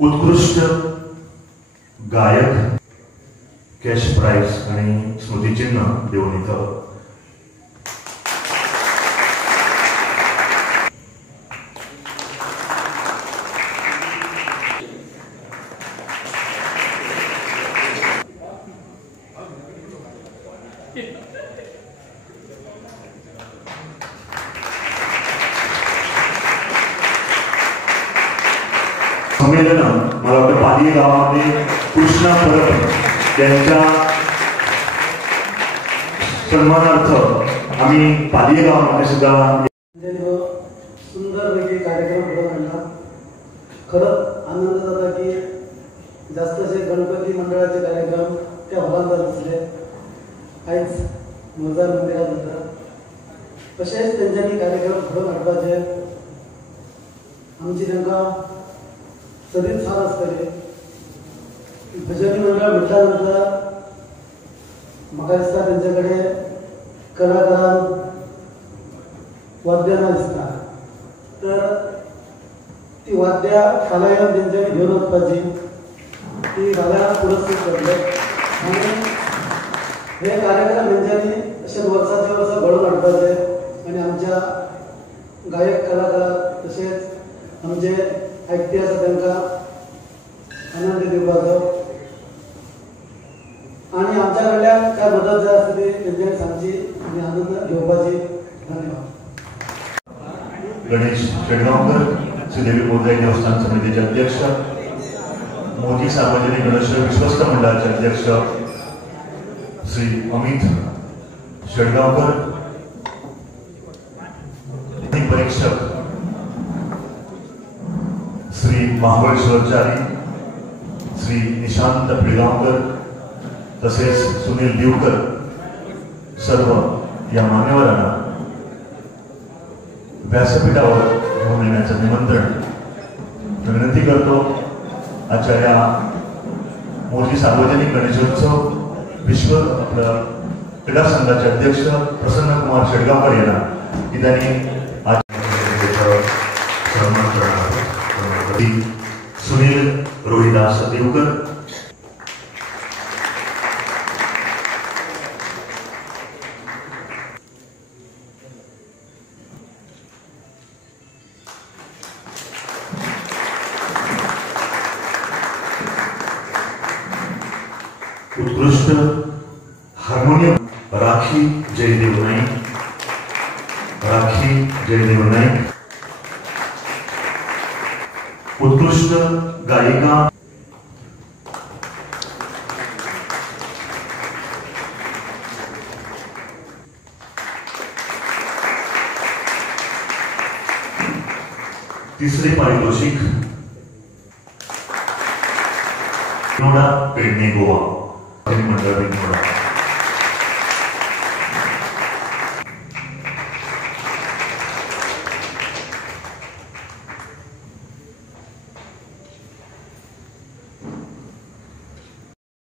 उत्कृष्ट गायक cash price आणि स्मृतिचिन्ह देऊन इथं संमेलन मला वाटतं पाली गावामध्ये कृष्णा परब यांच्या सन्मानार्थ आम्ही पाली गावामध्ये सुद्धा सुंदरपैकी कार्यक्रम घडवून आणला। खरंच आनंद झाला की जास्तचे गणपती मंडळाचे कार्यक्रम त्या हॉलांत असले आयज मोजार मंदिरात होता तसेच त्यांच्यानी कार्यक्रम घडवून हाडपाचे आमची तांकां सदीच साथ आसतली। भजनी मंडळ म्हटल्या नंतर म्हाका दिसता तेंचे कडेन कलाकारांक वाद्यां ना दिसता तर ती वाद्यां फाल्यां येवन तेंच्यांनी घेवन वचपाची ती फाल्यां पुरस्कृत करतले आनी हे कार्यक्रम तेंच्यांनी अशें वर्साचे वर्स घडोवन हाडपाचे आनी आमच्या गायक कलाकार तशेंच आमचे आयकपी आसा तांकां आनंद दिवपाचो आनी आमच्या कडल्यान काय मदत जाय आसता ती तेंच्यांनी सांगची आनी आनंद घेवपाची। धन्यवाद। गणेश शेडगांवकर श्रीदेवी बोरदाई देवस्थान समितीचे अध्यक्ष, मोदी सार्वजनिक गणेश विश्वस्त मंडळाचे अध्यक्ष श्री अमित शेडगांवकर, परीक्षक श्री महाबळेश्वरचारी श्री निशांत पिळगांवकर तसेच सुनील दिवकर सर्व या मान्यवरांना व्यासपीठावर घेऊन येण्याचं निमंत्रण विनंती करतो। आजच्या या मोदी सार्वजनिक गणेशोत्सव विश्व आपलं क्रीडा संघाचे अध्यक्ष प्रसन्न कुमार शेडगांवकर यांना की त्यांनी आज सन्मान करणार सुनील रोहिदास देवकर, उत्कृष्ट हार्मोनियम राखी जयदेव नाईक, राखी जयदेव नाईक, उत्कृष्ट गायिका तिसरे पारितोषिक पेडणे गोवा मंडळ